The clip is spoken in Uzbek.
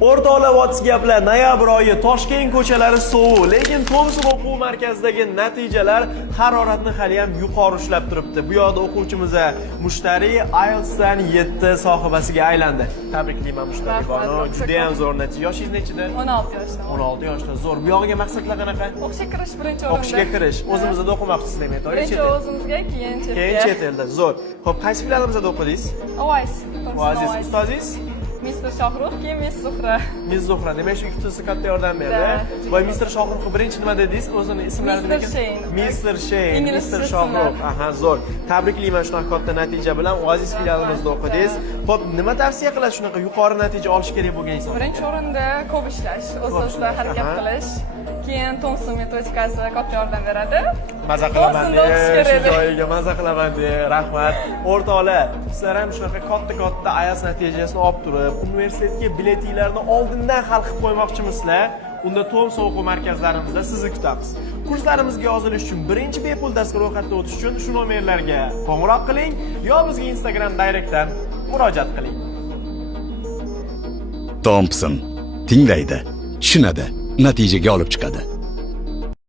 O'rtoqlar WhatsApp'lar noyabr oyi Toshkent ko'chalari sovuq, lekin Thompson o'quv markazidagi natijalar haroratni hali ham yuqori ushlab turibdi. Bu yoqda o'quvchimiz mushtariy IELTS'dan 7 sohibasiga aylandi. Tabriklayman mushtariy bonu. Juda ham zo'r natija. Yoshingiz nechida? 16 yoshda. 16 yoshda. Zo'r. Bu yog'iga maqsadlar qanaqa? O'qishga kirish birinchi o'rinda. O'qishga kirish. O'zimizda o'qimoqchisiz demak. Birinchi o'zimizga, keyin chet elda. Keyin chet elda. Zo'r. Xo'p, qaysi filialimizda o'qidingiz? Oasis. Oasis. Ustozingiz? Mr. Shohrux, keyin Miss Zuhra. Miss Zuhra, demak shu ikkitasi katta yordam berdi. Voy Mr. Shohrux birinchi nima dedingiz? O'zini ismlarini Mr. Shane. Mr. Shane, Inglizcha Mr. Shohrux. Aha, zo'r. Tabriklayman shunaqa katta natija bilan Oasis filialimizda o'qidingiz. Xo'p, nima tavsiya qilasiz shunaqa yuqori natija olish kerak bo'lgan inson? Birinchi o'rinda ko'p ishlash, o'z-o'zida harakat qilish. Keyin Thompson metodikasi katta yordam beradi. Maza qilaman deb, shu joyiga maza qilaman deb, rahmat. O'rtoqlar, sizlar ham shunaqa katta IELTS natijasini olib turib, universitetga biletinglarni oldindan hal qilib qo'ymoqchimisizlar? Unda Thompson o'quv markazlarimizda sizni kutamiz. Kurslarimizga yozilish uchun birinchi bepul darsga ro'yxatga o'tish uchun shu nomerlarga qo'ng'iroq qiling yo bizga Instagram directdan murojaat qiling. Thompson tinglaydi, tushunadi, natijaga olib chiqadi.